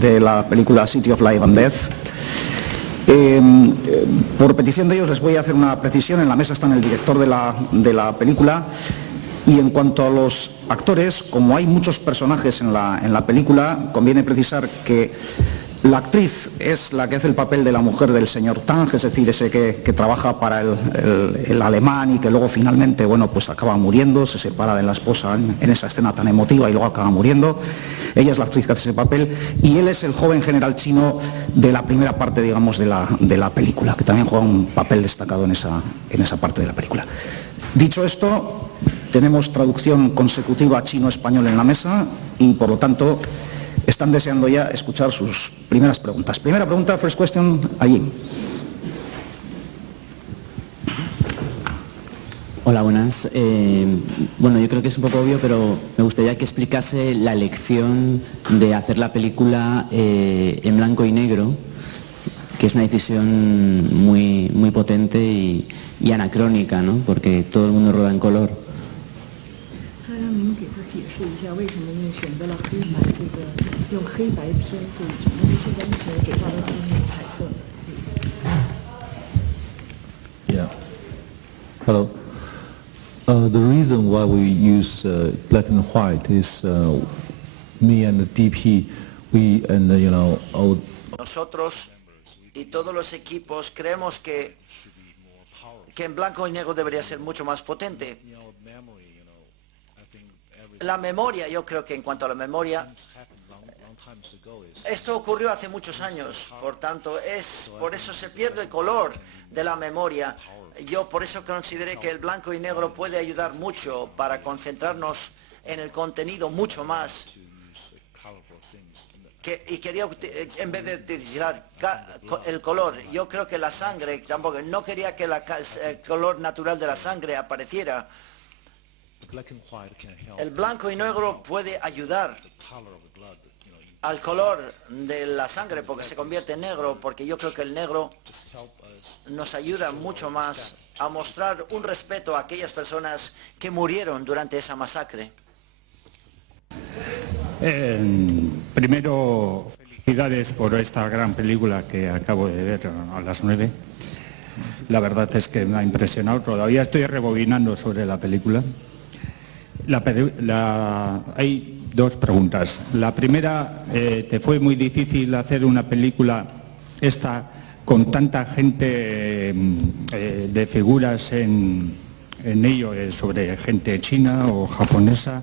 de la película City of Life and Death. Por petición de ellos les voy a hacer una precisión. En la mesa está el director de la película, y en cuanto a los actores, como hay muchos personajes en la película, conviene precisar que la actriz es la que hace el papel de la mujer del señor Tang, es decir, ese que trabaja para el alemán y que luego finalmente, bueno, pues acaba muriendo, se separa de la esposa en esa escena tan emotiva y luego acaba muriendo. Ella es la actriz que hace ese papel, y él es el joven general chino de la primera parte, digamos, de la película, que también juega un papel destacado en esa parte de la película. Dicho esto, tenemos traducción consecutiva chino-español en la mesa y, por lo tanto, están deseando ya escuchar sus primeras preguntas. Primera pregunta, first question, allí. Hola, buenas. Bueno, yo creo que es un poco obvio, pero me gustaría que explicase la elección de hacer la película en blanco y negro, que es una decisión muy potente y anacrónica, ¿no? Porque todo el mundo roda en color. Yeah. Hello. The reason why we use black and white is me and the DP, we and Nosotros y todos los equipos creemos que en blanco y negro debería ser mucho más potente. La memoria, yo creo que en cuanto a la memoria, esto ocurrió hace muchos años, por tanto, por eso se pierde el color de la memoria. Yo por eso consideré que el blanco y negro puede ayudar mucho para concentrarnos en el contenido mucho más. Y quería, en vez de utilizar el color, yo creo que la sangre, tampoco, no quería que el color natural de la sangre apareciera. El blanco y negro puede ayudar al color de la sangre porque se convierte en negro, porque yo creo que el negro nos ayuda mucho más a mostrar un respeto a aquellas personas que murieron durante esa masacre. Primero, felicidades por esta gran película que acabo de ver a las 9. La verdad es que me ha impresionado. Todavía estoy rebobinando sobre la película. Hay dos preguntas. La primera, ¿te fue muy difícil hacer una película esta con tanta gente de figuras en ello, sobre gente china o japonesa?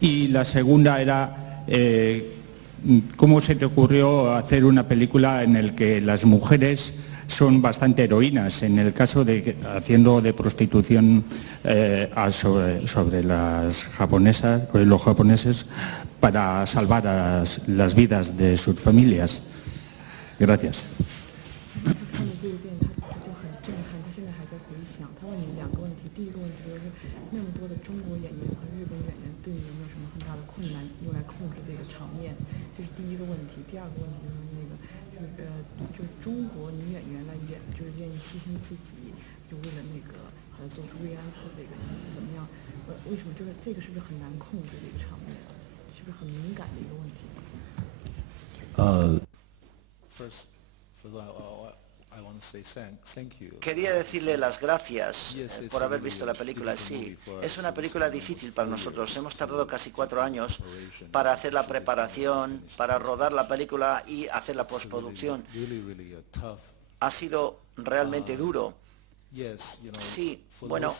Y la segunda era, ¿cómo se te ocurrió hacer una película en la que las mujeres son bastante heroínas, en el caso de haciendo de prostitución sobre las japonesas, los japoneses, para salvar las vidas de sus familias? Gracias. Quería decirle las gracias por haber visto la película. Sí, es una película difícil para nosotros. Hemos tardado casi 4 años para hacer la preparación, para rodar la película y hacer la postproducción. Ha sido realmente duro. Sí, bueno,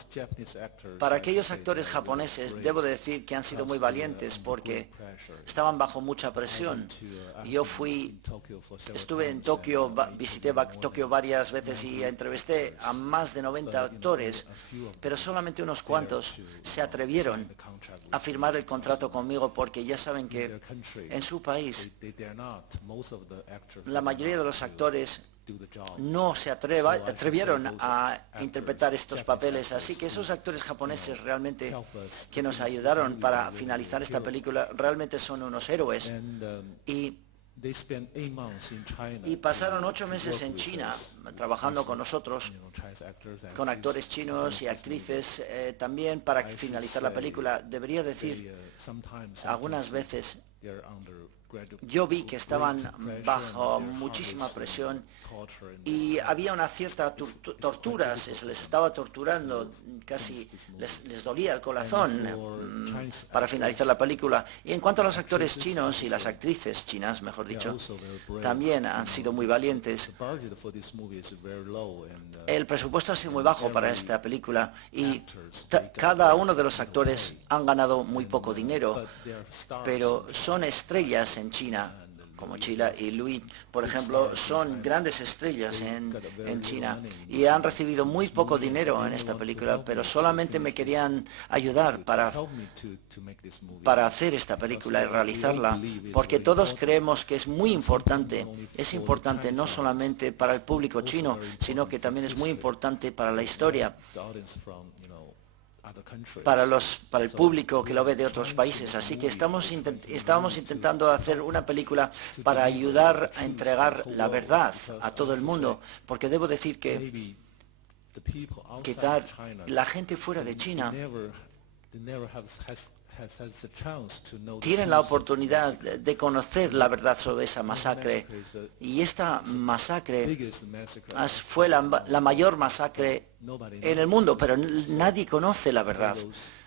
para aquellos actores japoneses debo decir que han sido muy valientes porque estaban bajo mucha presión. Yo estuve en Tokio, visité Tokio varias veces y entrevisté a más de 90 actores, pero solamente unos cuantos se atrevieron a firmar el contrato conmigo porque ya saben que en su país la mayoría de los actores no se atrevieron a interpretar estos papeles, así que esos actores japoneses realmente que nos ayudaron para finalizar esta película realmente son unos héroes y pasaron 8 meses en China trabajando con nosotros, con actores chinos y actrices también para finalizar la película. Debería decir, algunas veces yo vi que estaban bajo muchísima presión y había una cierta tortura, se les estaba torturando, casi les dolía el corazón para finalizar la película. Y en cuanto a los actores chinos y las actrices chinas, mejor dicho, también han sido muy valientes. El presupuesto ha sido muy bajo para esta película y cada uno de los actores han ganado muy poco dinero, pero son estrellas en China, como Chila y Louis, por ejemplo, son grandes estrellas en China y han recibido muy poco dinero en esta película, pero solamente me querían ayudar para hacer esta película y realizarla, porque todos creemos que es muy importante. Es importante no solamente para el público chino, sino que también es muy importante para la historia, para el público que lo ve de otros países. Así que estábamos intentando hacer una película para ayudar a entregar la verdad a todo el mundo, porque debo decir que quizá la gente fuera de China tienen la oportunidad de conocer la verdad sobre esa masacre, y esta masacre fue la mayor masacre en el mundo, pero nadie conoce la verdad.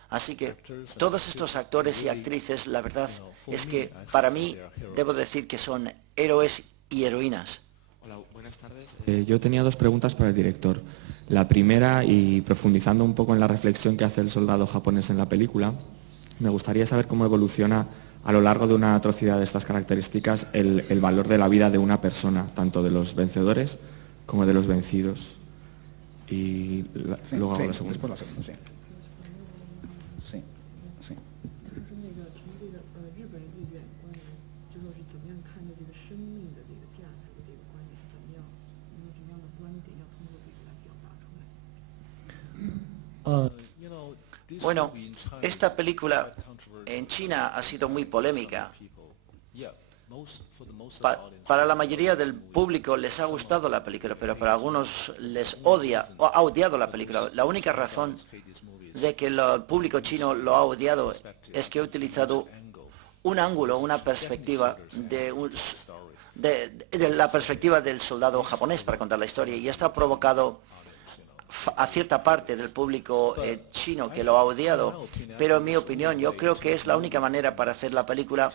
Así que todos estos actores y actrices, la verdad es que para mí debo decir que son héroes y heroínas. Hola, buenas tardes. Yo tenía dos preguntas para el director. La primera, y profundizando un poco en la reflexión que hace el soldado japonés en la película, me gustaría saber cómo evoluciona a lo largo de una atrocidad de estas características el valor de la vida de una persona, tanto de los vencedores como de los vencidos. Y luego hago la segunda. Después la segunda, sí. Bueno, esta película en China ha sido muy polémica. Para la mayoría del público les ha gustado la película, pero para algunos ha odiado la película. La única razón de que el público chino lo ha odiado es que he utilizado un ángulo, una perspectiva de la perspectiva del soldado japonés para contar la historia, y esto ha provocado a cierta parte del público chino que lo ha odiado, pero en mi opinión yo creo que es la única manera para hacer la película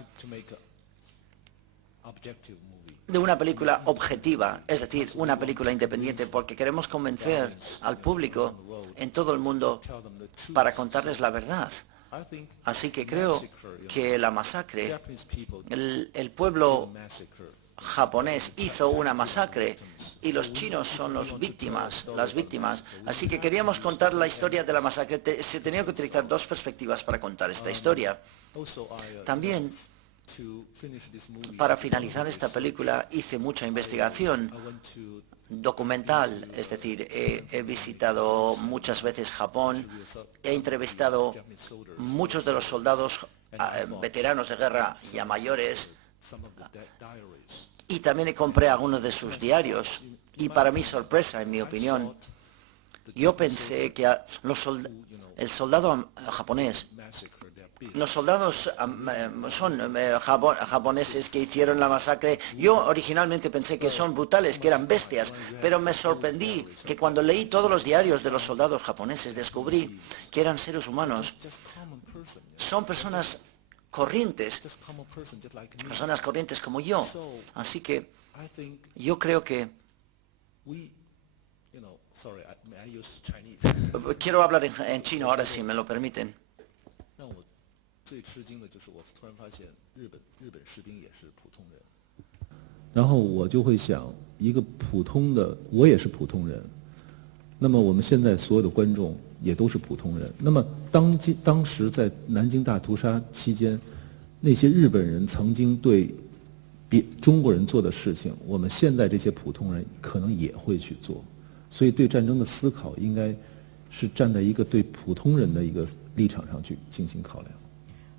de una película objetiva, es decir, una película independiente, porque queremos convencer al público en todo el mundo para contarles la verdad. Así que creo que la masacre, el pueblo japonés hizo una masacre y los chinos son las víctimas. Así que queríamos contar la historia de la masacre. Se tenía que utilizar dos perspectivas para contar esta historia. También, para finalizar esta película, hice mucha investigación documental, es decir, he visitado muchas veces Japón, he entrevistado muchos de los soldados veteranos de guerra ya mayores, y también compré algunos de sus diarios, y para mi sorpresa, en mi opinión, yo pensé que el soldado japonés, los soldados son japoneses que hicieron la masacre. Yo originalmente pensé que son brutales, que eran bestias, pero me sorprendí que cuando leí todos los diarios de los soldados japoneses descubrí que eran seres humanos. Son personas corrientes como yo. Así que yo creo que quiero hablar en chino ahora, si me lo permiten.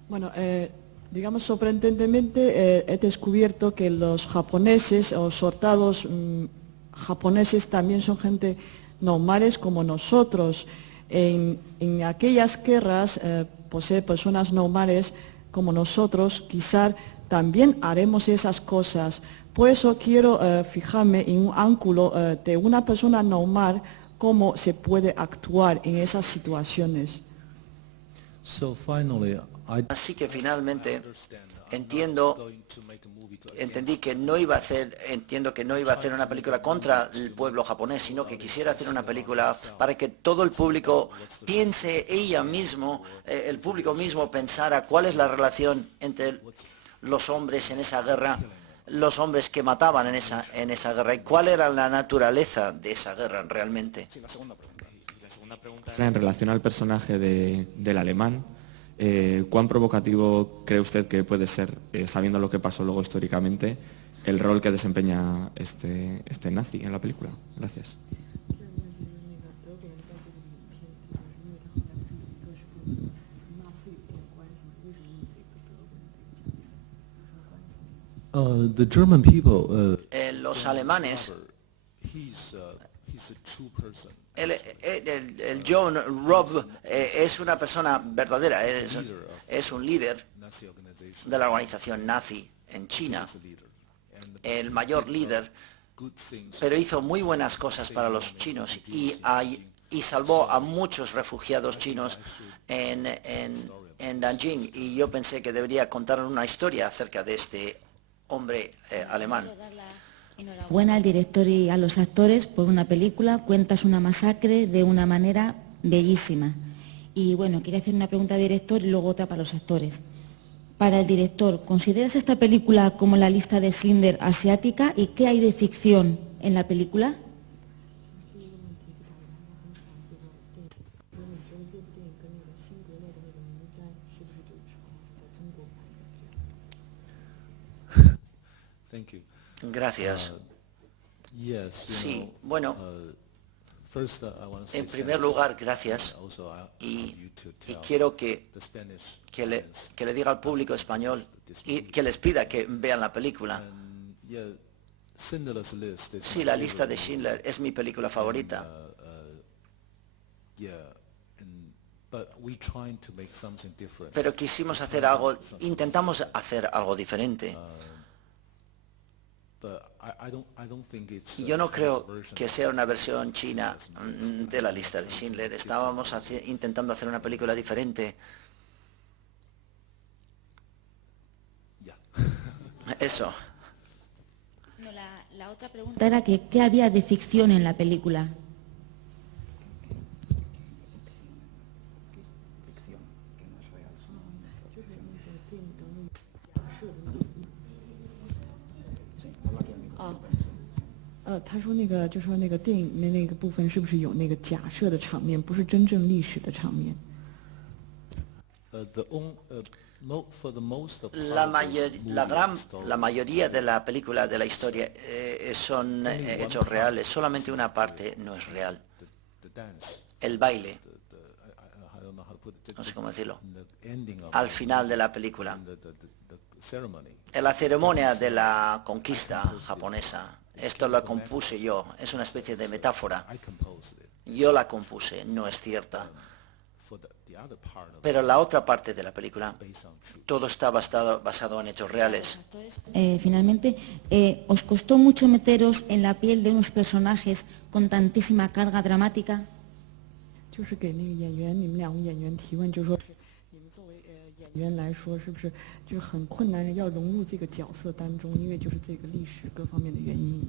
Bueno, digamos, sorprendentemente he descubierto que los japoneses o soldados japoneses también son gente normales como nosotros. En aquellas guerras, personas normales como nosotros, quizás también haremos esas cosas. Por eso quiero fijarme en un ángulo de una persona normal, cómo se puede actuar en esas situaciones. So finally, Así que finalmente entiendo que no iba a hacer una película contra el pueblo japonés, sino que quisiera hacer una película para que todo el público piense el público mismo pensara cuál es la relación entre los hombres en esa guerra, los hombres que mataban en esa guerra, y cuál era la naturaleza de esa guerra realmente. La segunda pregunta era en relación al personaje del alemán. ¿Cuán provocativo cree usted que puede ser, sabiendo lo que pasó luego históricamente, el rol que desempeña este nazi en la película? Gracias. the German people, Los alemanes, he's a true person. el John Robb es una persona verdadera, es un líder Nazi organization, de la organización nazi en China, el mayor líder, good things. pero hizo muy buenas cosas para los chinos y salvó a muchos refugiados chinos en Nanjing, y yo pensé que debería contar una historia acerca de este hombre alemán. Enhorabuena al director y a los actores por una película. Cuentas una masacre de una manera bellísima. Y bueno, quería hacer una pregunta al director y luego otra para los actores. Para el director, ¿consideras esta película como la lista de Schindler asiática? ¿Y qué hay de ficción en la película? Thank you. Gracias. Yes. you Sí, know, bueno, first, I want to say en primer lugar, gracias. also I Y, want you to y tell quiero que the Spanish le diga al público español y que les pida que vean la película. and, yeah, Schindler's List is Sí, my la lista favorite de Schindler es mi película favorita, yeah, but we trying to make something different. pero intentamos hacer algo diferente. But I don't think it's Y yo no a creo version que sea una versión china de la lista de Schindler. Estábamos intentando hacer una película diferente. Yeah. Eso. No, la otra pregunta era que ¿qué había de ficción en la película? For the most of La mayoría de la película, de la historia, son hechos reales. Solamente una parte no es real. the dance, El baile, I don't know how to put it. no sé cómo decirlo, The ending of al final de la película. the ceremony. En la ceremonia de la conquista japonesa, esto lo compuse yo, es una especie de metáfora. I composed it. Yo la compuse, no es cierta. For the other part of Pero la otra parte de la película, based on truth. todo está basado en hechos reales. Finalmente, ¿os costó mucho meteros en la piel de unos personajes con tantísima carga dramática? 就是给那个演员，你们两位演员提问，就是说是你们作为演员来说，是不是就是很困难要融入这个角色当中，因为就是这个历史各方面的原因。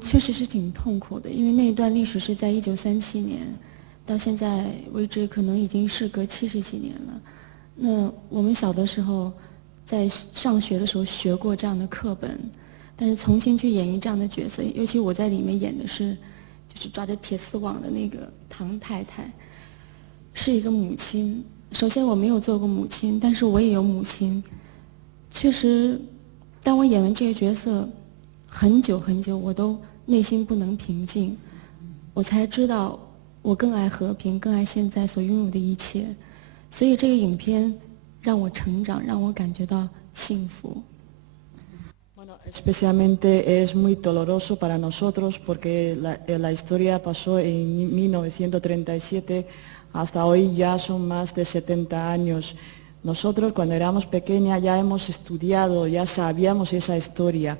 确实是挺痛苦的，因为那一段历史是在1937年，到现在为止可能已经事隔70几年了。那我们小的时候在上学的时候学过这样的课本，但是重新去演绎这样的角色，尤其我在里面演的是就是抓着铁丝网的那个唐太太，是一个母亲。首先我没有做过母亲，但是我也有母亲。确实，当我演完这个角色很久很久，我都内心不能平静，我才知道我更爱和平，更爱现在所拥有的一切。所以这个影片让我成长，让我感觉到幸福。 Bueno, especialmente es muy doloroso para nosotros porque la historia pasó en 1937, hasta hoy ya son más de 70 años. Nosotros cuando éramos pequeñas ya hemos estudiado, ya sabíamos esa historia.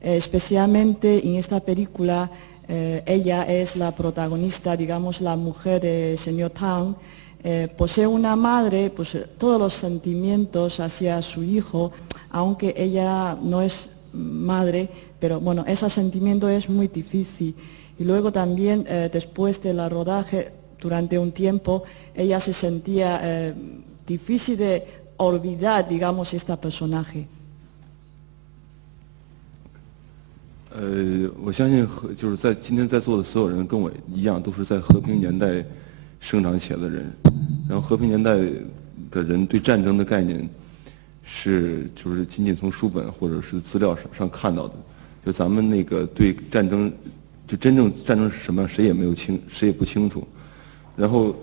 Especialmente en esta película, ella es la protagonista, digamos, la mujer del señor Tang. Posee una madre, pues todos los sentimientos hacia su hijo, aunque ella no es madre, pero bueno, ese sentimiento es muy difícil. Y luego también, después del rodaje, durante un tiempo, ella se sentía difícil de olvidar, digamos, este personaje. 我相信就是在今天在座的所有人跟我一样，都是在和平年代生长起来的人。然后和平年代的人对战争的概念就是仅仅从书本或者是资料上看到的。就咱们那个对战争，就真正战争是什么，谁也不清楚。然后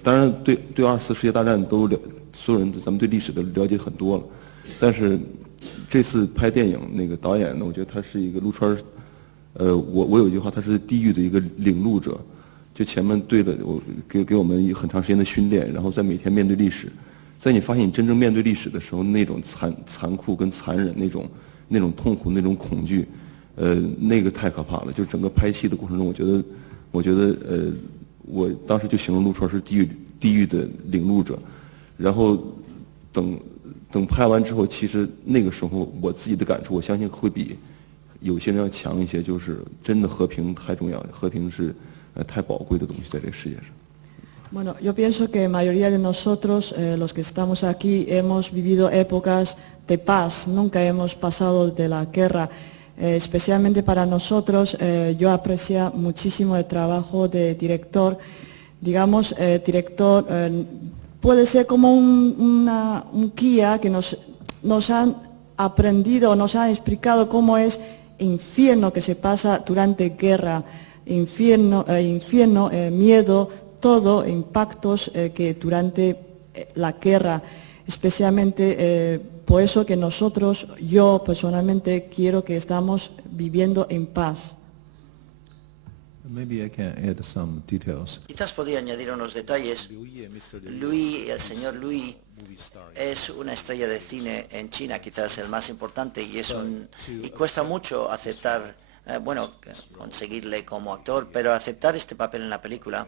当然对2次世界大战所有人咱们对历史的了解很多了，但是 这次拍电影那个导演呢，我觉得他是一个陆川，我有一句话，他是地狱的一个领路者，就前面给我们很长时间的训练，然后在每天面对历史，在你发现你真正面对历史的时候，那种残酷跟残忍，那种痛苦，那种恐惧，那个太可怕了。就整个拍戏的过程中，我觉得我当时就形容陆川是地狱的领路者，然后等拍完之后，其实那个时候我自己的感触，我相信会比有些人要强一些。就是真的和平太重要，和平是太宝贵的东西在这个世界上。 Bueno, yo pienso que la mayoría de nosotros, los que estamos aquí, hemos vivido épocas de paz, nunca hemos pasado de la guerra. Especialmente para nosotros, yo aprecio muchísimo el trabajo de director. Digamos, director puede ser como un guía que nos han aprendido, nos han explicado cómo es infierno que se pasa durante guerra, infierno, miedo, todo, impactos que durante la guerra, especialmente por eso que nosotros, yo personalmente quiero que estamos viviendo en paz. Maybe I can add some details. Quizás podría añadir unos detalles. Louis, el señor Louis, es una estrella de cine en China, quizás el más importante, y cuesta mucho aceptar, conseguirle como actor, pero aceptar este papel en la película,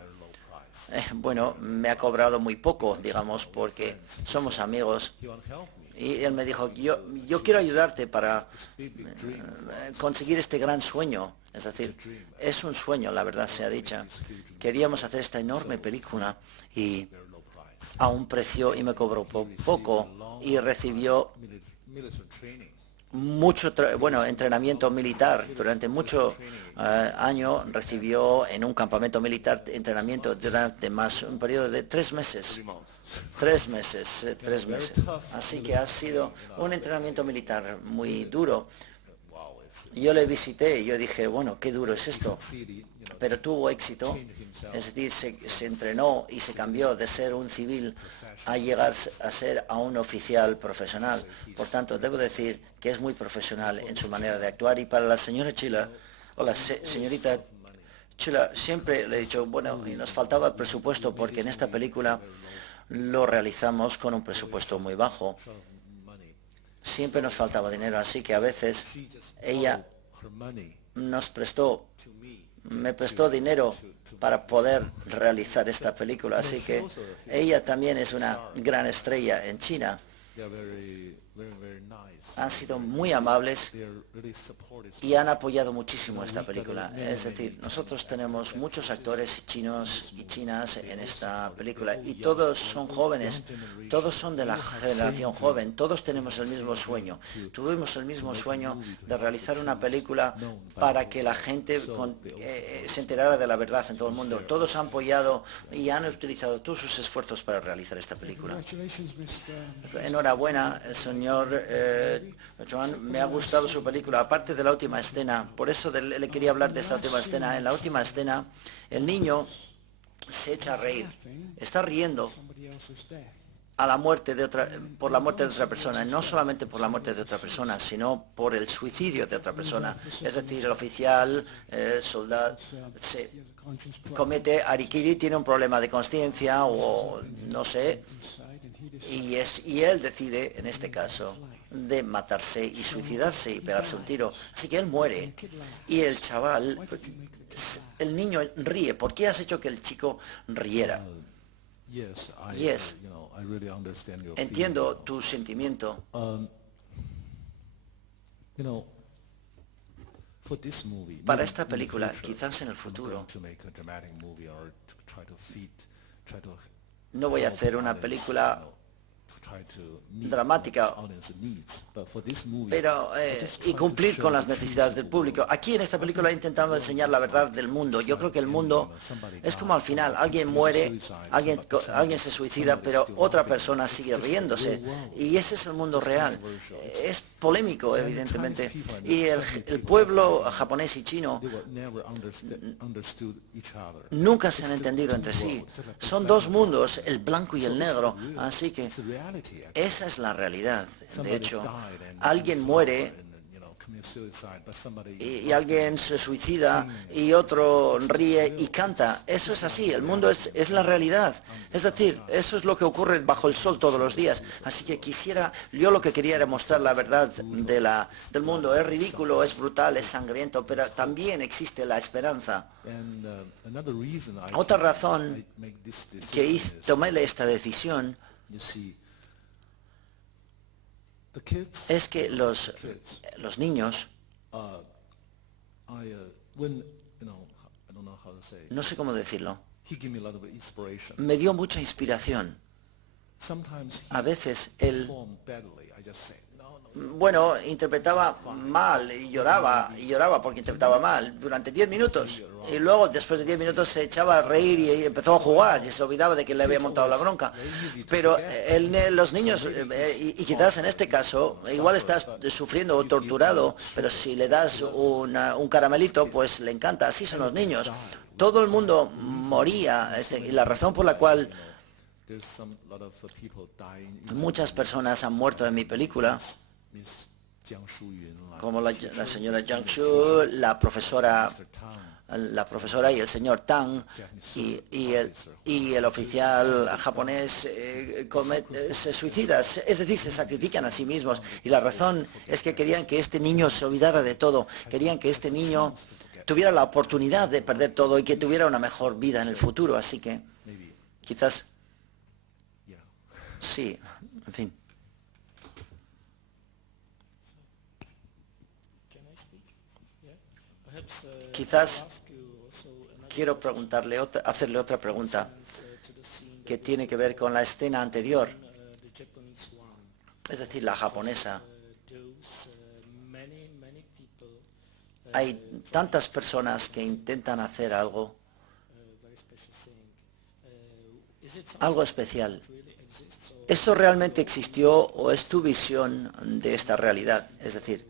me ha cobrado muy poco, digamos, porque somos amigos. Y él me dijo, yo quiero ayudarte para conseguir este gran sueño. Es decir, es un sueño, la verdad sea dicha. Queríamos hacer esta enorme película y a un precio, y me cobró poco, y recibió mucho entrenamiento militar. Durante muchos años recibió en un campamento militar entrenamiento durante un periodo de 3 meses. 3 meses. Así que ha sido un entrenamiento militar muy duro. Yo le visité y yo dije, bueno, qué duro es esto. Pero tuvo éxito, es decir, se entrenó y se cambió de ser un civil a llegar a ser un oficial profesional. Por tanto, debo decir que es muy profesional en su manera de actuar. Y para la señora Chila, o la señorita Chila, siempre le he dicho, y nos faltaba presupuesto porque en esta película lo realizamos con un presupuesto muy bajo. Siempre nos faltaba dinero, así que a veces ella me prestó dinero para poder realizar esta película, así que ella también es una gran estrella en China. Han sido muy amables y han apoyado muchísimo esta película. Es decir, nosotros tenemos muchos actores chinos y chinas en esta película y todos son jóvenes, todos son de la generación joven, todos tenemos el mismo sueño. Tuvimos el mismo sueño de realizar una película para que la gente se enterara de la verdad en todo el mundo. Todos han apoyado y han utilizado todos sus esfuerzos para realizar esta película. Enhorabuena, señor Joan, me ha gustado su película, aparte de la última escena. Por eso le quería hablar de esta última escena. En la última escena, el niño se echa a reír, está riendo por la muerte de otra persona, no solamente por la muerte de otra persona, sino por el suicidio de otra persona. Es decir, el oficial, el soldado, comete harikiri tiene un problema de conciencia o no sé, y él decide, en este caso, de matarse y suicidarse y pegarse un tiro. Así que él muere y el chaval, el niño ríe. ¿Por qué has hecho que el chico riera? Yes, entiendo tu sentimiento. Para esta película, quizás en el futuro, no voy a hacer una película dramática, pero y cumplir con las necesidades del público. Aquí en esta película he intentado enseñar la verdad del mundo. Yo creo que el mundo es como al final, alguien muere, alguien se suicida, pero otra persona sigue riéndose. Y ese es el mundo real. Es polémico, evidentemente. Y el pueblo japonés y chino nunca se han entendido entre sí. Son dos mundos, el blanco y el negro. Así que esa es la realidad. De hecho, alguien muere y alguien se suicida y otro ríe y canta. Eso es así, el mundo es la realidad. Es decir, eso es lo que ocurre bajo el sol todos los días. Así que yo lo que quería era mostrar la verdad del mundo. Es ridículo, es brutal, es sangriento, pero también existe la esperanza. Otra razón que tomé esta decisión es que los niños, no sé cómo decirlo, me dio mucha inspiración. A veces él, interpretaba mal y lloraba porque interpretaba mal durante 10 minutos. Y luego, después de 10 minutos, se echaba a reír y empezó a jugar y se olvidaba de que le había montado la bronca. Pero los niños, y quizás en este caso, igual estás sufriendo o torturado, pero si le das un caramelito, pues le encanta. Así son los niños. Todo el mundo moría, y la razón por la cual muchas personas han muerto en mi película, como la señora Jiang Shu, la profesora y el señor Tang, y el oficial japonés se suicida, es decir, se sacrifican a sí mismos. Y la razón es que querían que este niño se olvidara de todo, querían que este niño tuviera la oportunidad de perder todo y que tuviera una mejor vida en el futuro. Así que quizás sí, en fin. Quizás quiero hacerle otra pregunta que tiene que ver con la escena anterior, es decir, la japonesa. Hay tantas personas que intentan hacer algo especial. ¿Eso realmente existió o es tu visión de esta realidad? Es decir,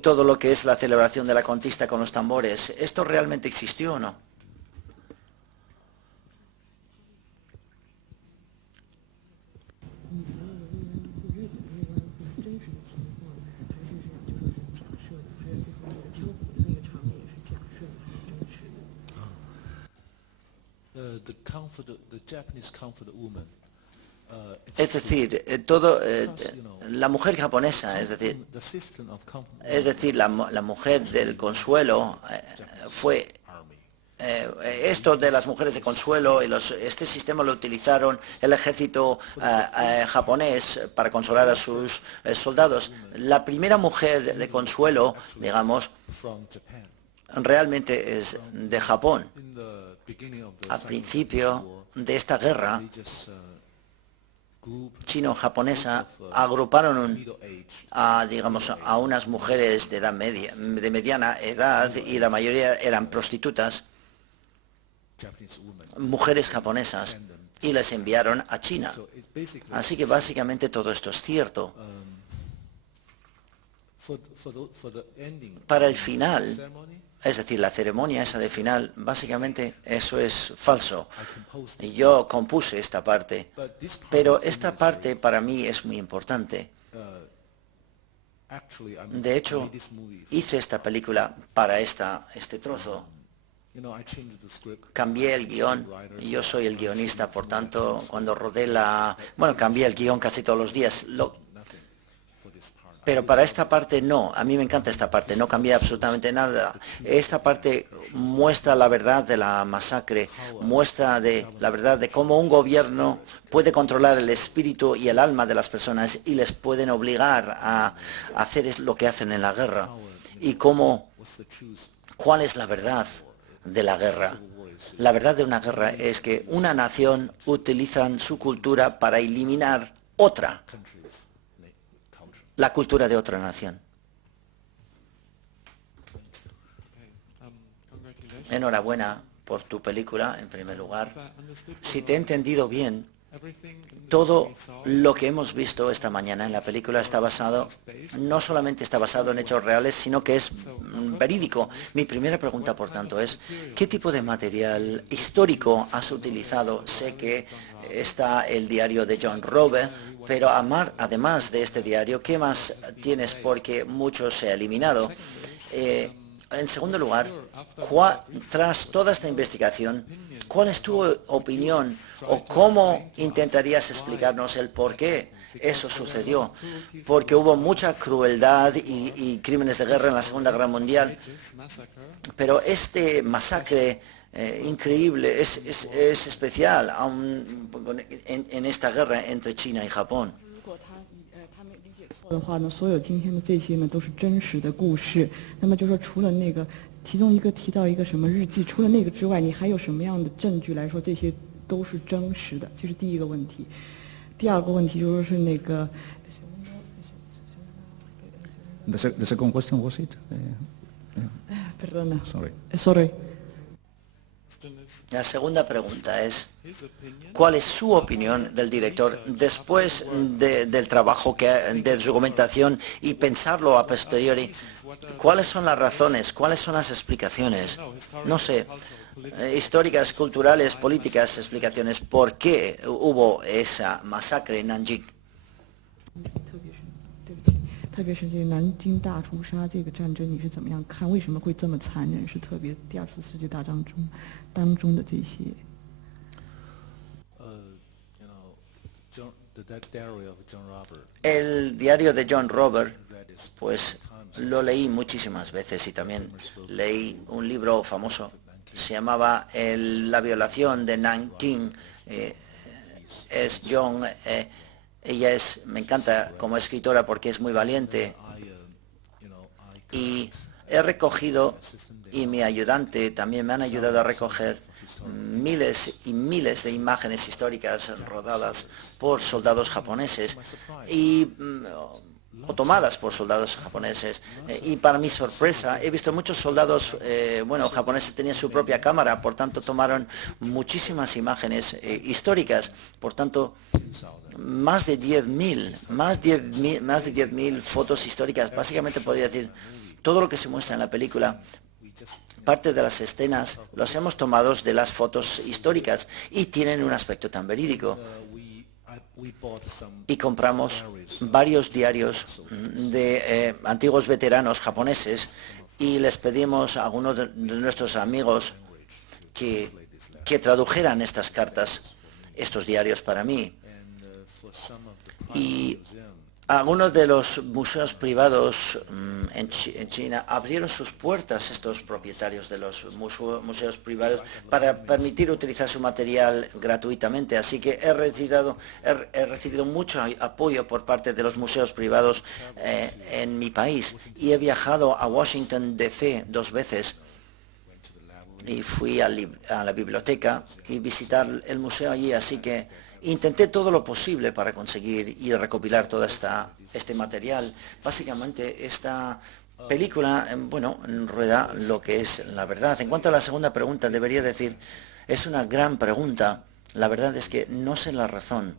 todo lo que es la celebración de la conquista con los tambores, ¿esto realmente existió o no? Es decir, la mujer japonesa, es decir, la mujer del consuelo fue esto de las mujeres de consuelo y este sistema lo utilizaron el ejército japonés para consolar a sus soldados. La primera mujer de consuelo, digamos, realmente es de Japón. Al principio de esta guerra chino-japonesa agruparon a unas mujeres de edad media, de mediana edad, y la mayoría eran prostitutas, mujeres japonesas, y les enviaron a China. Así que básicamente todo esto es cierto. Para el final, es decir, la ceremonia esa de final, básicamente eso es falso. Yo compuse esta parte, pero esta parte para mí es muy importante. De hecho, hice esta película para este trozo. Cambié el guión, yo soy el guionista, por tanto, cuando rodé cambié el guión casi todos los días. Pero para esta parte no, a mí me encanta esta parte, no cambié absolutamente nada. Esta parte muestra la verdad de la masacre, muestra la verdad de cómo un gobierno puede controlar el espíritu y el alma de las personas y les pueden obligar a hacer lo que hacen en la guerra. Y cuál es la verdad de la guerra. La verdad de una guerra es que una nación utiliza su cultura para eliminar la cultura de otra nación. Enhorabuena por tu película, en primer lugar. Si te he entendido bien, todo lo que hemos visto esta mañana en la película no solamente está basado en hechos reales, sino que es verídico. Mi primera pregunta, por tanto, es ¿qué tipo de material histórico has utilizado? Sé que está el diario de John Robert, pero además de este diario, ¿qué más tienes? Porque mucho se ha eliminado. En segundo lugar, tras toda esta investigación, ¿cuál es tu opinión o cómo intentarías explicarnos el por qué eso sucedió? Porque hubo mucha crueldad y crímenes de guerra en la Segunda Guerra Mundial, pero este masacre increíble es especial en esta guerra entre China y Japón. 的话呢，所有今天的这些呢都是真实的故事。那么就说除了那个其中一个提到一个什么日记，除了那个之外，你还有什么样的证据来说这些都是真实的？这是第一个问题。第二个问题就说是那个。The second question was it? Perdona. Sorry. Sorry. La segunda pregunta es, ¿cuál es su opinión del director después del trabajo de su documentación y pensarlo a posteriori? ¿Cuáles son las razones? ¿Cuáles son las explicaciones? No sé, históricas, culturales, políticas, explicaciones. ¿Por qué hubo esa masacre en Nanjing? 特别是这个南京大屠杀这个战争，你是怎么样看？为什么会这么残忍？是特别第二次世界大战当中的这些。El diario de John Robert, pues lo leí muchísimas veces y también leí un libro famoso, se llamaba La violación de Nanking. Es John. Ella me encanta como escritora porque es muy valiente y he recogido, y mi ayudante también me han ayudado a recoger miles y miles de imágenes históricas rodadas por soldados japoneses o tomadas por soldados japoneses. Y para mi sorpresa, he visto muchos soldados, japoneses tenían su propia cámara, por tanto tomaron muchísimas imágenes históricas, por tanto más de 10.000 fotos históricas. Básicamente podría decir, todo lo que se muestra en la película, parte de las escenas los hemos tomado de las fotos históricas y tienen un aspecto tan verídico. Y compramos varios diarios de antiguos veteranos japoneses y les pedimos a algunos de nuestros amigos que tradujeran estas cartas, estos diarios para mí. Y algunos de los museos privados en China abrieron sus puertas, estos propietarios de los museos privados, para permitir utilizar su material gratuitamente. Así que he recibido mucho apoyo por parte de los museos privados en mi país. Y he viajado a Washington DC 2 veces. Y fui a la biblioteca y visitar el museo allí, así que intenté todo lo posible para conseguir y recopilar todo este material. Básicamente esta película, rueda lo que es la verdad. En cuanto a la segunda pregunta, debería decir, es una gran pregunta. La verdad es que no sé la razón,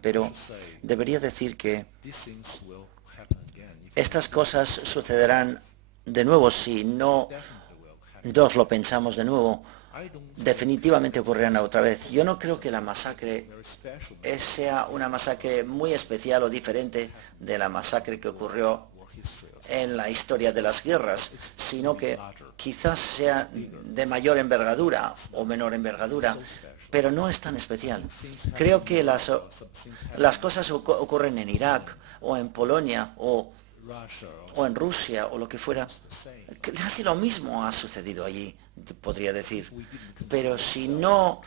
pero debería decir que estas cosas sucederán de nuevo si no nos lo pensamos de nuevo. definitivamente ocurrirán otra vez. Yo no creo que la masacre sea una masacre muy especial o diferente de la masacre que ocurrió en la historia de las guerras, sino que quizás sea de mayor envergadura o menor envergadura, pero no es tan especial. Creo que las cosas ocurren en Irak o en Polonia o en Rusia o lo que fuera. Casi lo mismo ha sucedido allí, podría decir. Pero si no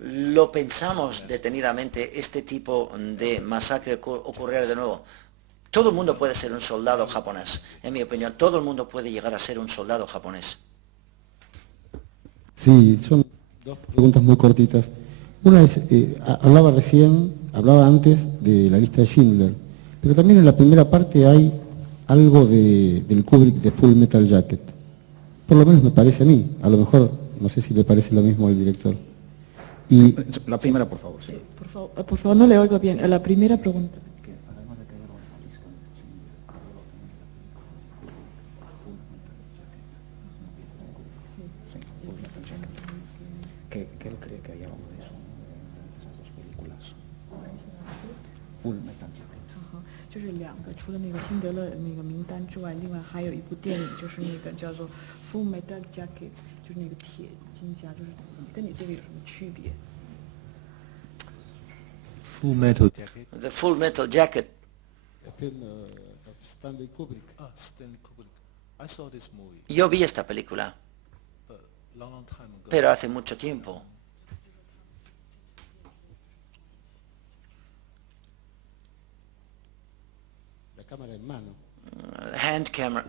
lo pensamos detenidamente, este tipo de masacre ocurrirá de nuevo. Todo el mundo puede ser un soldado japonés. En mi opinión, todo el mundo puede llegar a ser un soldado japonés. Sí, son dos preguntas muy cortitas. Una es, hablaba antes de la lista de Schindler, pero también en la primera parte hay algo del Kubrick de Full Metal Jacket. Por lo menos me parece a mí, a lo mejor no sé si le parece lo mismo al director. Y la primera, por favor. Sí. Por favor, no le oigo bien. La primera pregunta. ¿Qué él cree que hay algo de eso, de esas dos películas? Full Metal Jacket. 就是两个，除了那个辛德勒那个名单之外，另外还有一部电影，就是那个叫做《Full Metal Jacket》，就是那个铁金甲，就是跟你这个有什么区别 Full Metal Jacket. The Full Metal Jacket. Stanley Kubrick. Stanley Kubrick. I saw this movie. Yo vi esta película, Long time ago. pero hace mucho tiempo. La cámara en mano. Hand camera.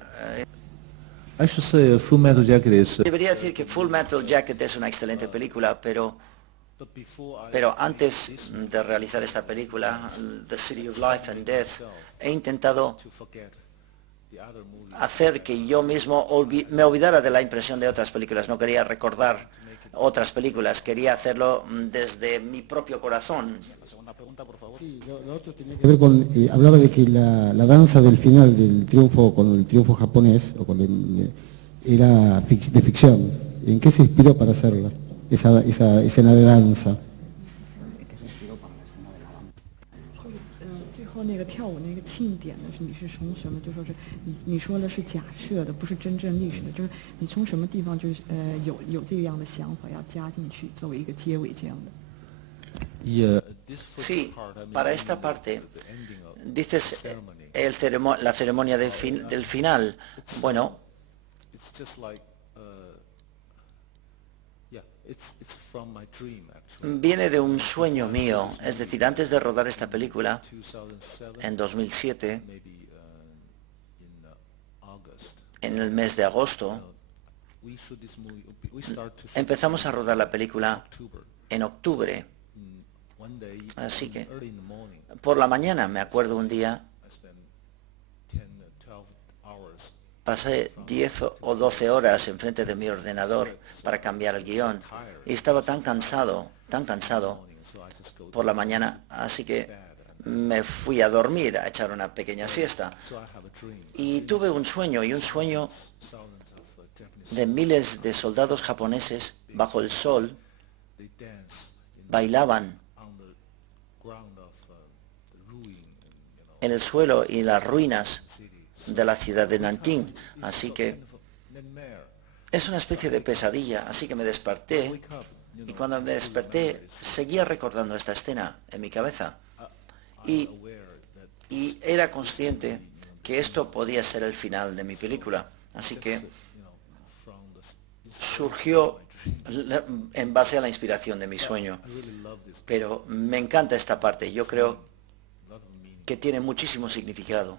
I should say Full Metal Jacket is... Debería decir que Full Metal Jacket es una excelente película, pero antes de realizar esta película, The City of Life and Death, he intentado hacer que yo mismo me olvidara de la impresión de otras películas. No quería recordar otras películas, quería hacerlo desde mi propio corazón. Sí, lo otro tenía que ver con, hablaba de que la danza del final del triunfo, con el triunfo japonés, era de ficción. ¿En qué se inspiró para hacerla, esa escena de danza? 最后那个跳舞那个庆典的是你是从什么？就说是你说的是假设的，不是真正历史的，就是你从什么地方就是有这样的想法要加进去，作为一个结尾这样的。 Sí, para esta parte, dices la ceremonia del final. Bueno, viene de un sueño mío. Es decir, antes de rodar esta película, en 2007, en el mes de agosto, empezamos a rodar la película en octubre. Así que por la mañana, me acuerdo un día, pasé 10 o 12 horas enfrente de mi ordenador para cambiar el guión y estaba tan cansado por la mañana, así que me fui a dormir, a echar una pequeña siesta. Y tuve un sueño de miles de soldados japoneses bajo el sol, bailaban en el suelo y las ruinas de la ciudad de Nanjing. Así que es una especie de pesadilla. Así que me desperté y cuando me desperté seguía recordando esta escena en mi cabeza y era consciente que esto podía ser el final de mi película. Así que surgió en base a la inspiración de mi sueño. Pero me encanta esta parte. Yo creo que tiene muchísimo significado.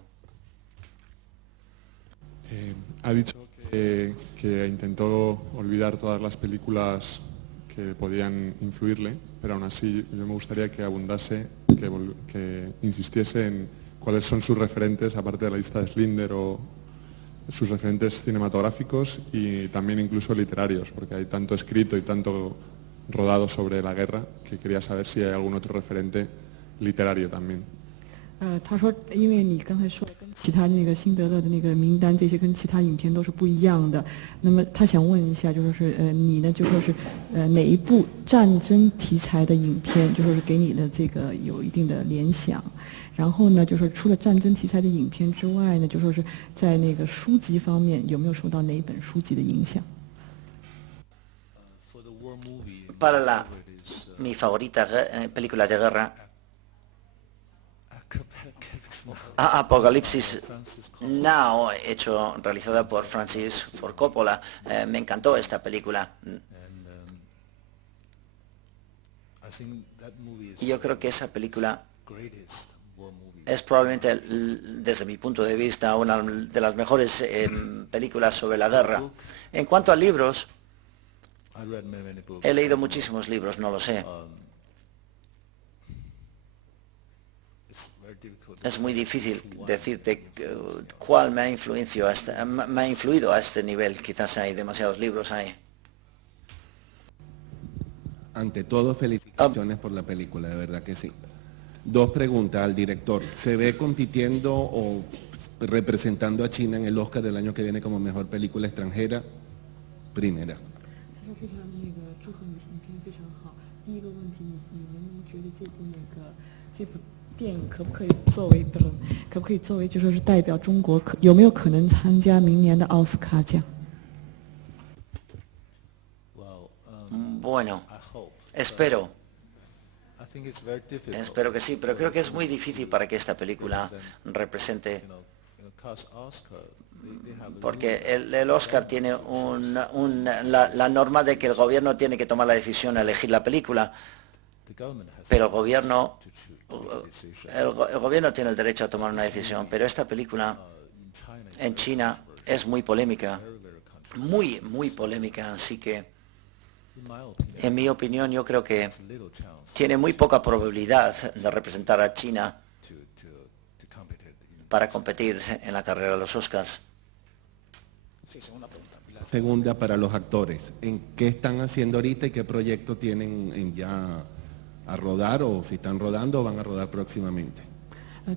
Ha dicho que intentó olvidar todas las películas que podían influirle, pero aún así yo me gustaría que abundase, que insistiese en cuáles son sus referentes, aparte de la lista de Schindler, o sus referentes cinematográficos y también incluso literarios, porque hay tanto escrito y tanto rodado sobre la guerra que quería saber si hay algún otro referente literario también. 他说，因为你刚才说跟其他那个辛德勒的那个名单这些跟其他影片都是不一样的，那么他想问一下，就说是你呢，就说是哪一部战争题材的影片，就说是给你的这个有一定的联想，然后呢，就说除了战争题材的影片之外呢，就说是在那个书籍方面有没有受到哪一本书籍的影响？Para mi favorita película de guerra, Apocalipsis Now, realizada por Francis Ford Coppola. Me encantó esta película. Y yo creo que esa película es probablemente, desde mi punto de vista, una de las mejores películas sobre la guerra. En cuanto a libros, he leído muchísimos libros, no lo sé. Es muy difícil decirte cuál me ha influido a este nivel. Quizás hay demasiados libros ahí. Ante todo, felicitaciones por la película, de verdad que sí. Dos preguntas al director. ¿Se ve compitiendo o representando a China en el Oscar del año que viene como mejor película extranjera? Primera. Bueno, espero que sí, pero creo que es muy difícil para que esta película represente, porque el Oscar tiene la norma de que el gobierno tiene que tomar la decisión de elegir la película, pero el gobierno tiene el derecho a tomar una decisión, pero esta película en China es muy polémica, muy polémica, así que en mi opinión yo creo que tiene muy poca probabilidad de representar a China para competir en la carrera de los Oscars. Segunda para los actores. ¿En qué están haciendo ahorita y qué proyecto tienen ya a rodar, o si están rodando o van a rodar próximamente?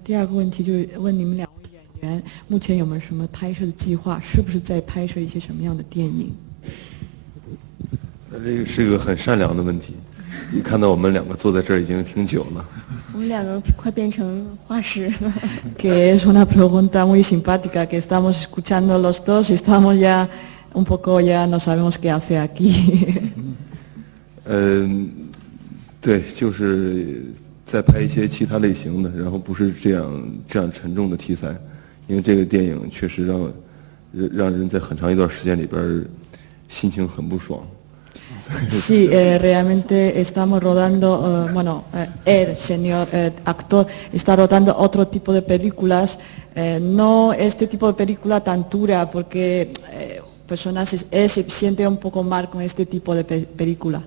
第二个问题就是问你们两位演员目前有没有什么拍摄的计划，是不是在拍摄一些什么样的电影？这个是一个很善良的问题。你看到我们两个坐在这儿已经挺久了。我们两个快变成画师了。Que es una pregunta muy simpática, que estamos escuchando los dos y estamos ya un poco ya no sabemos qué hacer aquí. 对，就是在拍一些其他类型的，然后不是这样沉重的题材，因为这个电影确实让人在很长一段时间里边心情很不爽。Sí, realmente estamos rodando, el señor actor está rodando otro tipo de películas, no este tipo de película tan dura, porque personas se siente un poco mal con este tipo de película.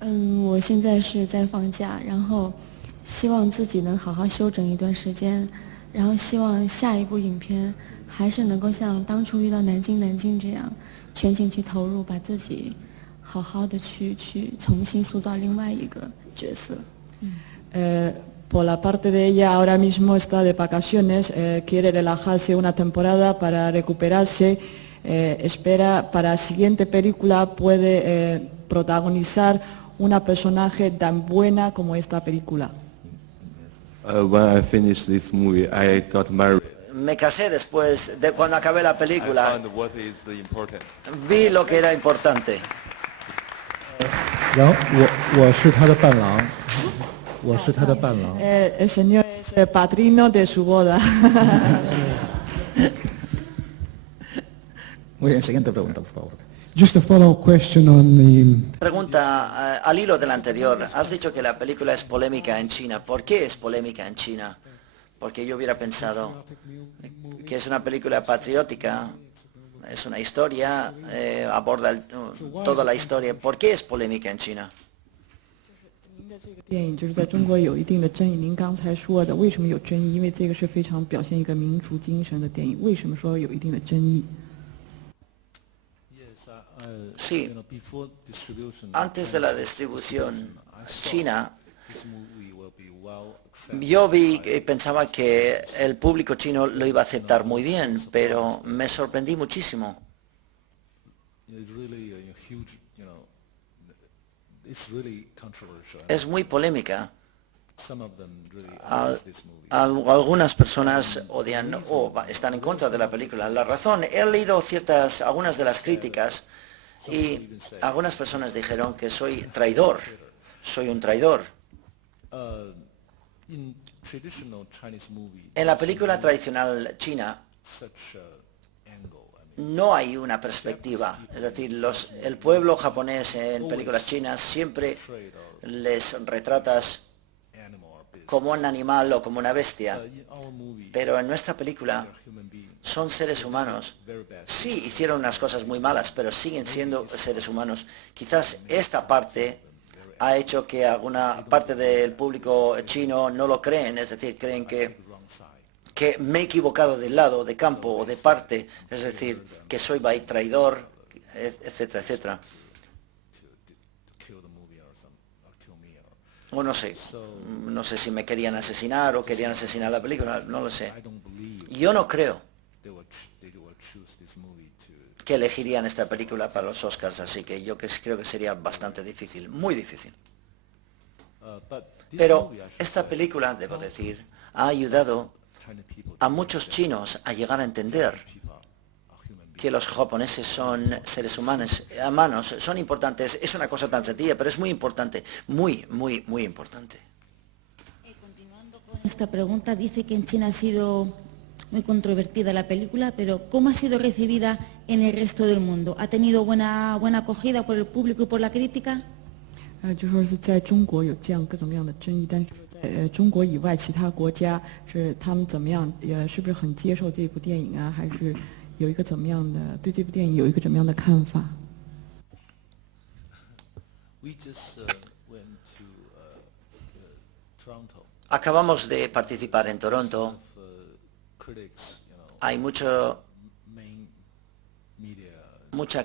我现在是在放假，然后希望自己能好好休整一段时间，然后希望下一部影片还是能够像当初遇到南京这样全情去投入，把自己好好的去重新塑造另外一个角色。Por la parte de ella ahora mismo está de vacaciones, quiere relajarse una temporada para recuperarse, espera para la siguiente película puede protagonizar una personaje tan buena como esta película. When I finished this movie, I got married. Me casé después de cuando acabé la película. Vi lo que era importante. 然后我是他的伴郎，我是他的伴郎。El señor es el padrino de su boda. Muy bien, siguiente pregunta, por favor. Just a follow-up question on the... Pregunta al hilo del anterior. Has dicho que la película es polémica en China. ¿Por qué es polémica en China? Porque yo hubiera pensado que es una película patriótica, es una historia, aborda toda la historia. ¿Por qué es polémica en China? 这个电影就是在中国有一定的争议。您刚才说的，为什么有争议？因为这个是非常表现一个民族精神的电影。为什么说有一定的争议？ Sí, antes de la distribución, China Yo vi y pensaba que el público chino lo iba a aceptar muy bien, pero me sorprendí muchísimo. Es muy polémica. Algunas personas odian o están en contra de la película. La razón, he leído algunas de las críticas y algunas personas dijeron que soy traidor, soy un traidor. En la película tradicional china no hay una perspectiva, es decir, el pueblo japonés en películas chinas siempre les retratas como un animal o como una bestia, pero en nuestra película son seres humanos. Sí, hicieron unas cosas muy malas, pero siguen siendo seres humanos. Quizás esta parte ha hecho que alguna parte del público chino no lo creen, es decir, creen que me he equivocado de lado, de campo o de parte, es decir, que soy traidor, etcétera, etcétera. O no sé si me querían asesinar o querían asesinar la película, no lo sé. Yo no creo que elegirían esta película para los Oscars, así que yo creo que sería bastante difícil, muy difícil. Pero esta película, debo decir, ha ayudado a muchos chinos a llegar a entender que los japoneses son seres humanos, son importantes. Es una cosa tan sencilla, pero es muy importante, muy, muy, muy importante. Continuando con esta pregunta, dice que en China ha sido muy controvertida la película, pero ¿cómo ha sido recibida en el resto del mundo? ¿Ha tenido buena acogida por el público y por la crítica? 就说是在中国有这样各种各样的争议，但是中国以外其他国家是他们怎么样，是不是很接受这部电影啊？还是有一个怎么样的对这部电影有一个怎么样的看法？ Acabamos de participar en Toronto. Hay mucha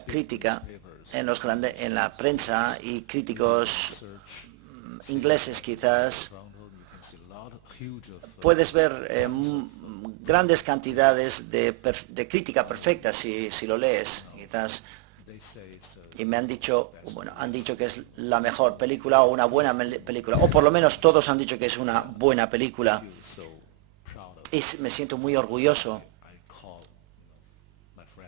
crítica en la prensa y críticos ingleses quizás. Puedes ver grandes cantidades de crítica perfecta si lo lees, quizás. Y me han dicho que es la mejor película o una buena película, o por lo menos todos han dicho que es una buena película. Y me siento muy orgulloso.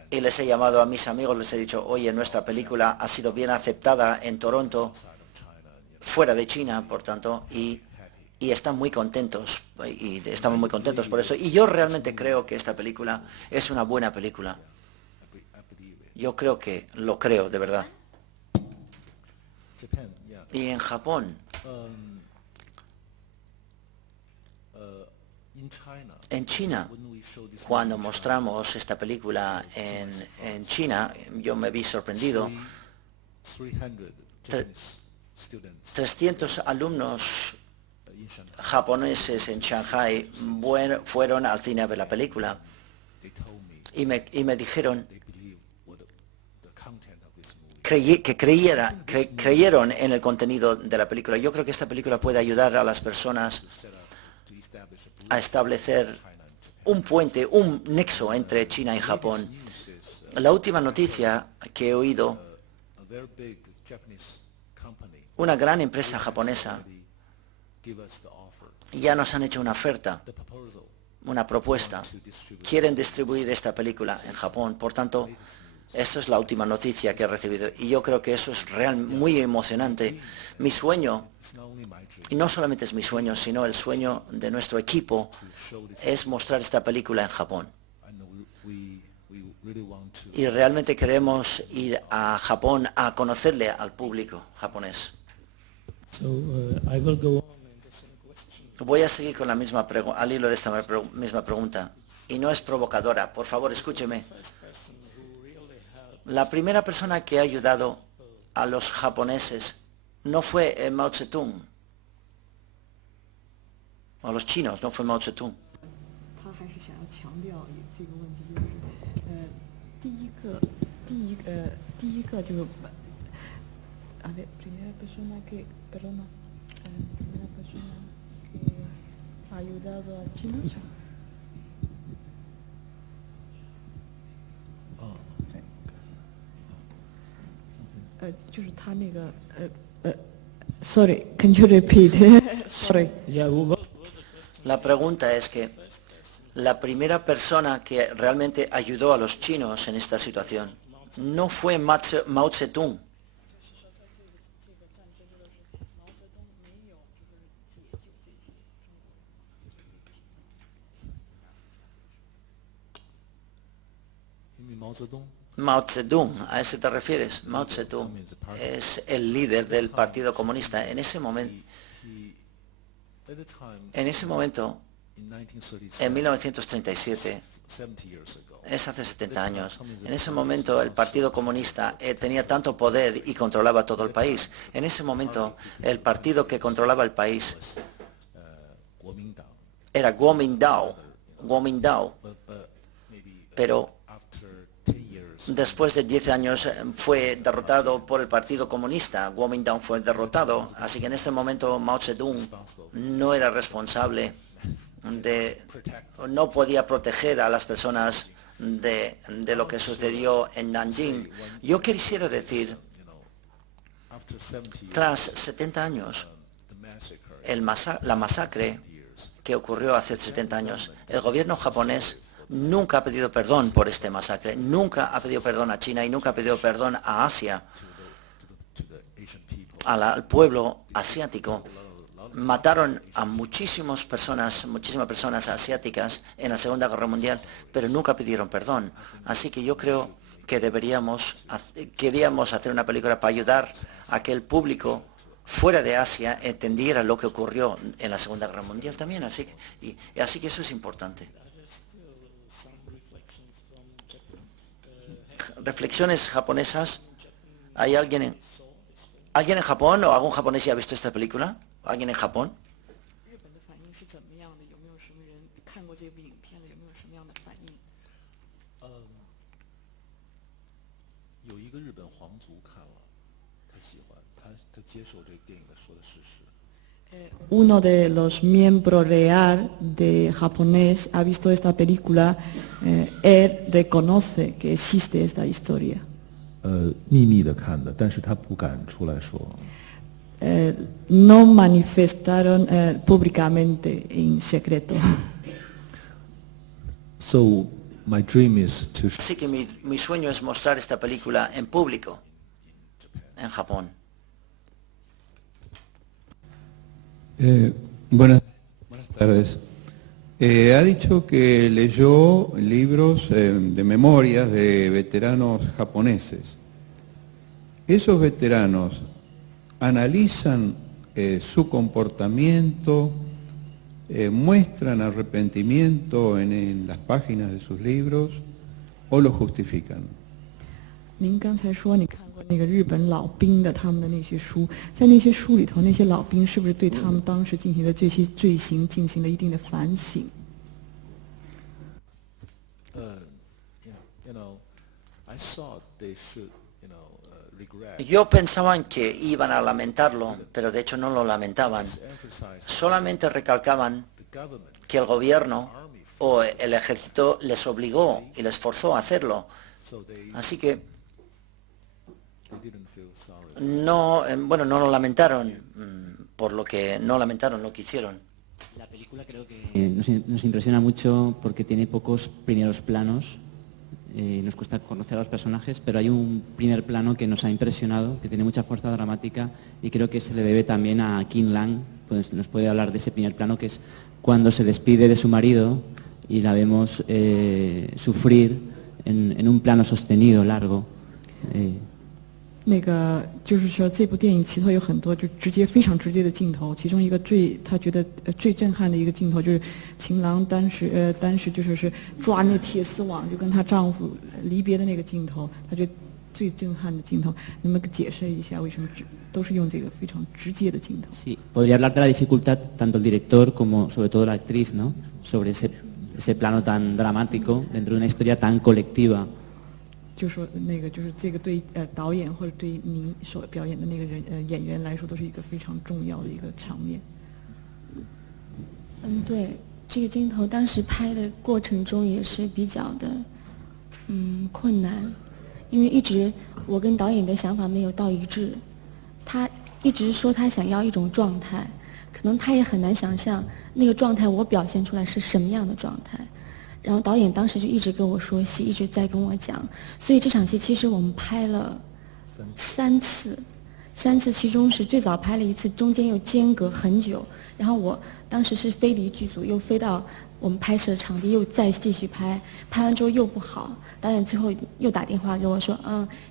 Y les he llamado a mis amigos, les he dicho, oye, nuestra película ha sido bien aceptada en Toronto, fuera de China, por tanto, y están muy contentos, y estamos muy contentos por eso. Y yo realmente creo que esta película es una buena película. Yo creo que lo creo, de verdad. Y en Japón, en China, cuando mostramos esta película en China, yo me vi sorprendido. 300 alumnos japoneses en Shanghai fueron al cine a ver la película y me dijeron que creyeron en el contenido de la película. Yo creo que esta película puede ayudar a las personas a establecer un puente, un nexo entre China y Japón. La última noticia que he oído, una gran empresa japonesa ya nos han hecho una oferta, una propuesta. Quieren distribuir esta película en Japón. Por tanto, esa es la última noticia que he recibido. Y yo creo que eso es muy emocionante. Mi sueño, y no solamente es mi sueño, sino el sueño de nuestro equipo, es mostrar esta película en Japón. Y realmente queremos ir a Japón a conocerle al público japonés. Voy a seguir con la misma al hilo de esta misma pregunta. Y no es provocadora. Por favor, escúcheme. La primera persona que ha ayudado a los japoneses no fue Mao Zedong, o los chinos, no fue Mao Zedong. ayudado a China. Sorry, can you repeat? Sorry. La pregunta es que la primera persona que realmente ayudó a los chinos en esta situación no fue Mao Zedong. Mao Zedong, ¿a ese te refieres? Mao Zedong es el líder del Partido Comunista. En ese momento, en 1937, es hace 70 años, en ese momento el Partido Comunista tenía tanto poder y controlaba todo el país. En ese momento el partido que controlaba el país era Kuomintang, pero después de 10 años fue derrotado por el Partido Comunista. Kuomintang fue derrotado, así que en este momento Mao Zedong no era responsable no podía proteger a las personas de lo que sucedió en Nanjing. Yo quisiera decir, tras 70 años, la masacre que ocurrió hace 70 años, el gobierno japonés nunca ha pedido perdón por este masacre, nunca ha pedido perdón a China y nunca ha pedido perdón a Asia, al pueblo asiático. Mataron a muchísimas personas asiáticas en la Segunda Guerra Mundial, pero nunca pidieron perdón. Así que yo creo que queríamos hacer una película para ayudar a que el público fuera de Asia entendiera lo que ocurrió en la Segunda Guerra Mundial también. Así que eso es importante. Reflexiones japonesas. ¿Hay alguien en Japón o algún japonés ya ha visto esta película? ¿Alguien en Japón? Uno de los miembros real de japonés ha visto esta película. Él reconoce que existe esta historia. 秘密的看的，但是他不敢出来说。No manifestaron públicamente en secreto. So my dream is to. Así que mi sueño es mostrar esta película en público en Japón. Buenas tardes. Ha dicho que leyó libros de memorias de veteranos japoneses. ¿Esos veteranos analizan su comportamiento, muestran arrepentimiento en las páginas de sus libros o lo justifican? 您刚才说你看过那个日本老兵的他们的那些书，在那些书里头，那些老兵是不是对他们当时进行的这些罪行进行了一定的反省？ Yo pensaba que iban a lamentarlo, pero de hecho no lo lamentaban. Solamente recalcaban que el gobierno o el ejército les obligó y les forzó a hacerlo. Así que no lo lamentaron, por lo que no lamentaron lo que hicieron. La película creo que nos impresiona mucho porque tiene pocos primeros planos. Nos cuesta conocer a los personajes, pero hay un primer plano que nos ha impresionado, que tiene mucha fuerza dramática y creo que se le debe también a King Lang. Pues nos puede hablar de ese primer plano, que es cuando se despide de su marido y la vemos sufrir en un plano sostenido, largo. 那个就是说，这部电影其实有很多就非常直接的镜头，其中一个他觉得最震撼的一个镜头就是秦郎当时就是抓那铁丝网，就跟她丈夫离别的那个镜头，他觉得最震撼的镜头。能不能解释一下为什么都是用这个非常直接的镜头？ Sí, podría hablar de la dificultad tanto el director como sobre todo la actriz, ¿no? Sobre ese plano tan dramático dentro de una historia tan colectiva. 就说那个就是这个对导演或者对您所表演的那个演员来说，都是一个非常重要的一个场面。对，这个镜头当时拍的过程中也是比较的困难，因为一直我跟导演的想法没有到一致，他一直说他想要一种状态，可能他也很难想象那个状态我表现出来是什么样的状态。然后导演当时就一直跟我说戏，一直在跟我讲，所以这场戏其实我们拍了3次，其中是最早拍了1次，中间又间隔很久，然后我当时是飞离剧组，又飞到我们拍摄的场地，又再继续拍，拍完之后又不好，导演最后又打电话给我说，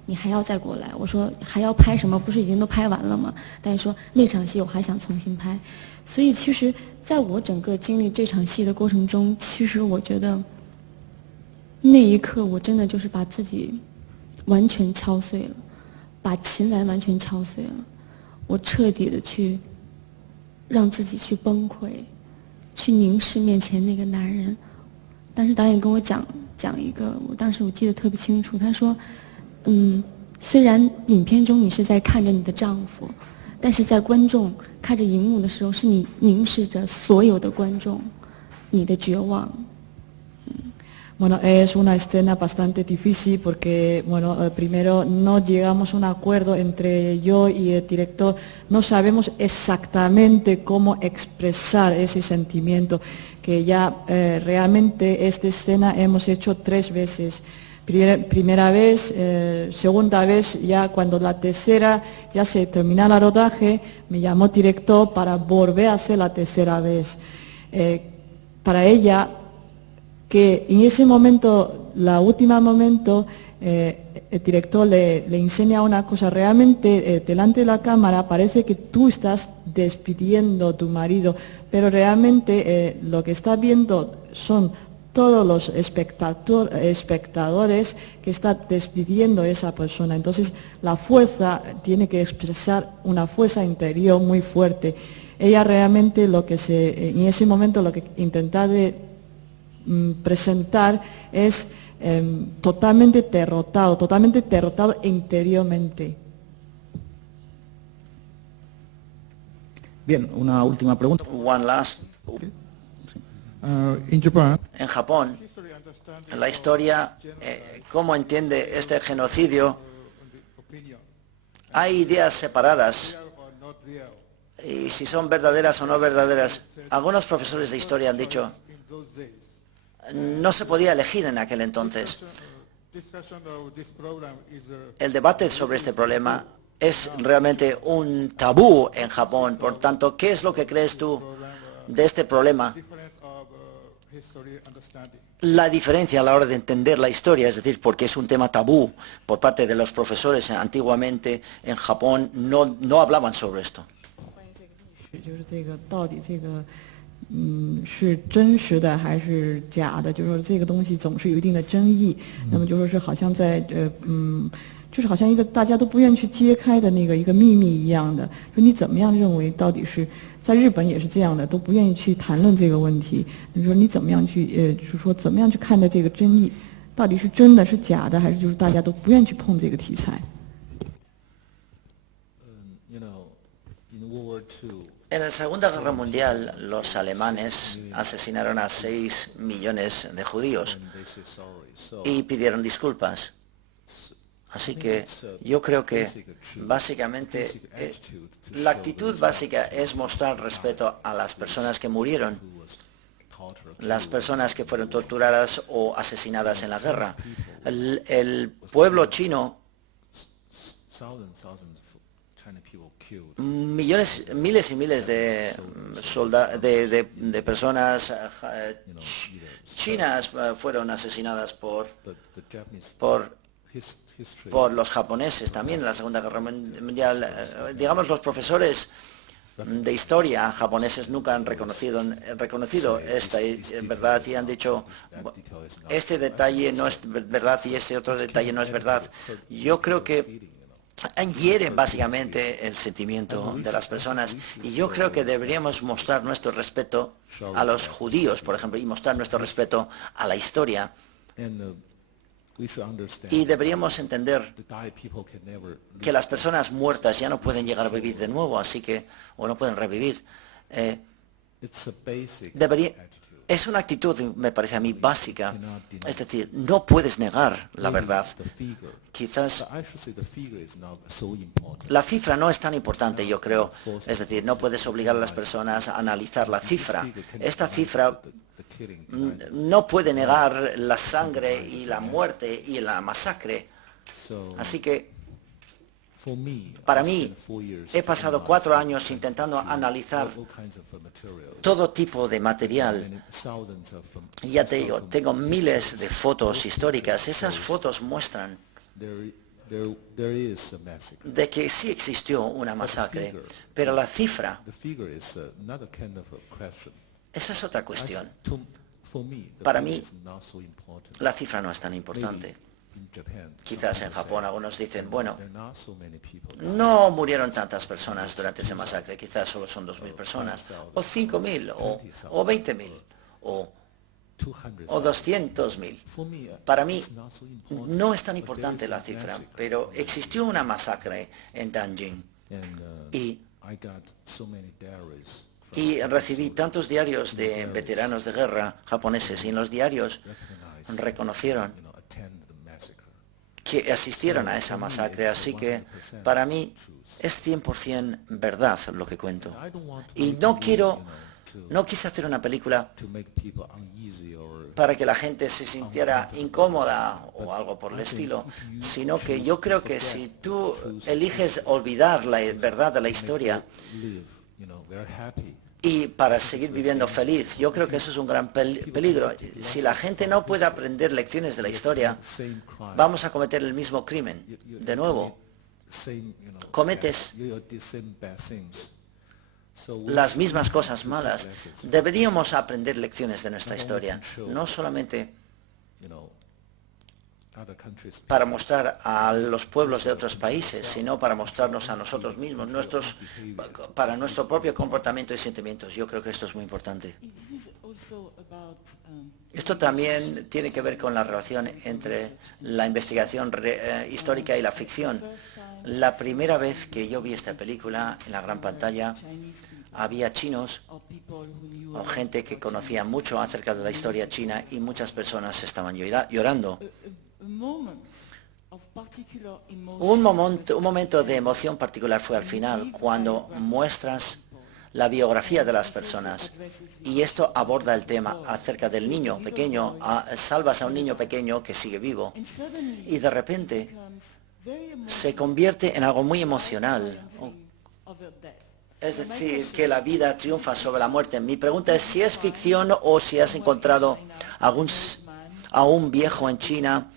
你还要再过来。我说还要拍什么？不是已经都拍完了吗？导演说那场戏我还想重新拍。所以其实在我整个经历这场戏的过程中，其实我觉得那一刻我真的就是把自己完全敲碎了，把秦岚完全敲碎了，我彻底的去让自己去崩溃，去凝视面前那个男人。当时导演跟我讲一个，当时我记得特别清楚，他说虽然影片中你是在看着你的丈夫，但是在观众看着荧幕的时候，是你凝视着所有的观众，你的绝望。Bueno, es una escena bastante difícil porque, bueno, primero no llegamos a un acuerdo entre yo y el director, no sabemos exactamente cómo expresar ese sentimiento, que ya realmente esta escena hemos hecho 3 veces. Primera vez, segunda vez, ya cuando la tercera ya se termina el rodaje, me llamó el director para volver a hacer la tercera vez. Para ella, que en ese momento, la última momento, el director le enseña una cosa, realmente delante de la cámara parece que tú estás despidiendo a tu marido, pero realmente lo que está viendo son todos los espectadores que están despidiendo a esa persona. Entonces la fuerza tiene que expresar una fuerza interior muy fuerte. Ella realmente en ese momento lo que intenta presentar es totalmente derrotado interiormente. Bien, una última pregunta. One last. In Japan, en Japón, la historia, cómo entiende este genocidio, hay ideas separadas y si son verdaderas o no verdaderas. Algunos profesores de historia han dicho no se podía elegir en aquel entonces. El debate sobre este problema es realmente un tabú en Japón. Por tanto, ¿qué es lo que crees tú de este problema? La diferencia a la hora de entender la historia, es decir, porque es un tema tabú por parte de los profesores. Antiguamente en Japón no hablaban sobre esto. 是真实的还是假的？就是说这个东西总是有一定的争议。那么就说是好像在就是好像一个大家都不愿去揭开的那个一个秘密一样的。说你怎么样认为到底是在日本也是这样的，都不愿意去谈论这个问题。你说你怎么样去就是说怎么样去看待这个争议？到底是真的是假的，还是就是大家都不愿意去碰这个题材in World War II. En la Segunda Guerra Mundial, los alemanes asesinaron a 6 millones de judíos y pidieron disculpas. Así que yo creo que básicamente la actitud básica es mostrar respeto a las personas que murieron, las personas que fueron torturadas o asesinadas en la guerra. El pueblo chino, miles y miles de personas chinas fueron asesinadas por los japoneses también en la Segunda Guerra Mundial. Digamos, los profesores de historia japoneses nunca han reconocido esta verdad y han dicho este detalle no es verdad y este otro detalle no es verdad. Yo creo que hieren básicamente el sentimiento de las personas y yo creo que deberíamos mostrar nuestro respeto a los judíos, por ejemplo, y mostrar nuestro respeto a la historia. Y deberíamos entender que las personas muertas ya no pueden llegar a vivir de nuevo, así que, o no pueden revivir. Es una actitud, me parece a mí, básica. Es decir, no puedes negar la verdad. Quizás la cifra no es tan importante, yo creo. Es decir, no puedes obligar a las personas a analizar la cifra. Esta cifra no puede negar la sangre y la muerte y la masacre. Así que, para mí, he pasado 4 años intentando analizar todo tipo de material. Y ya te digo, tengo miles de fotos históricas. Esas fotos muestran de que sí existió una masacre, pero la cifra, esa es otra cuestión. Para mí, la cifra no es tan importante. Quizás en Japón algunos dicen, bueno, no murieron tantas personas durante esa masacre, quizás solo son 2.000 personas, o 5.000, o 20.000, o 200.000. Para mí no es tan importante la cifra, pero existió una masacre en Nanjing y recibí tantos diarios de veteranos de guerra japoneses, y en los diarios reconocieron que asistieron a esa masacre, así que para mí es 100% verdad lo que cuento. Y no quise hacer una película para que la gente se sintiera incómoda o algo por el estilo, sino que yo creo que si tú eliges olvidar la verdad de la historia y para seguir viviendo feliz, yo creo que eso es un gran peligro. Si la gente no puede aprender lecciones de la historia, vamos a cometer el mismo crimen. De nuevo, cometes las mismas cosas malas. Deberíamos aprender lecciones de nuestra historia, no solamente para mostrar a los pueblos de otros países, sino para mostrarnos a nosotros mismos, para nuestro propio comportamiento y sentimientos. Yo creo que esto es muy importante. Esto también tiene que ver con la relación entre la investigación histórica y la ficción. La primera vez que yo vi esta película en la gran pantalla, había chinos o gente que conocía mucho acerca de la historia china y muchas personas estaban llorando. Un momento de emoción particular fue al final, cuando muestras la biografía de las personas, y esto aborda el tema acerca del niño pequeño. Salvas a un niño pequeño que sigue vivo, y de repente se convierte en algo muy emocional. Es decir, que la vida triunfa sobre la muerte. Mi pregunta es si es ficción o si has encontrado a un viejo en China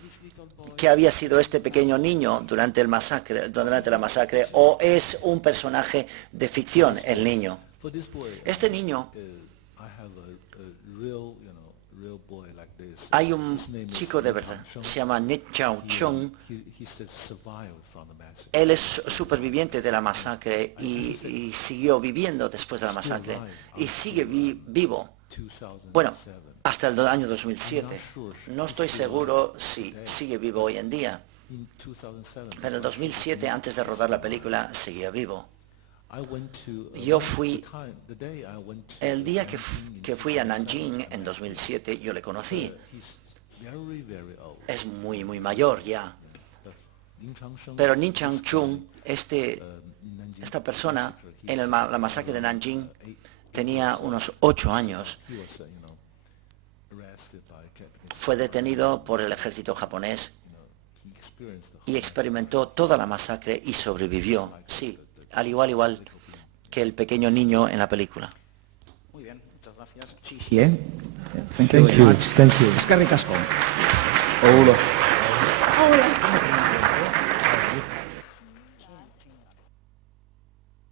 que había sido este pequeño niño durante la masacre, o es un personaje de ficción el niño. Este niño, hay un chico de verdad, se llama Nick Chao Chung. Él es superviviente de la masacre y siguió viviendo después de la masacre y sigue vivo. Bueno, hasta el año 2007. No estoy seguro si sigue vivo hoy en día, pero en el 2007, antes de rodar la película, seguía vivo. Yo fui, el día que fui a Nanjing en 2007, yo le conocí. Es muy mayor ya. Pero Nin Chang Chung, esta persona, en la masacre de Nanjing, tenía unos 8 años. Fue detenido por el ejército japonés y experimentó toda la masacre y sobrevivió. Sí, al igual que el pequeño niño en la película. Muy bien, muchas gracias. Sí, thank you very much. Thank you. Eskerrik asko. Hola.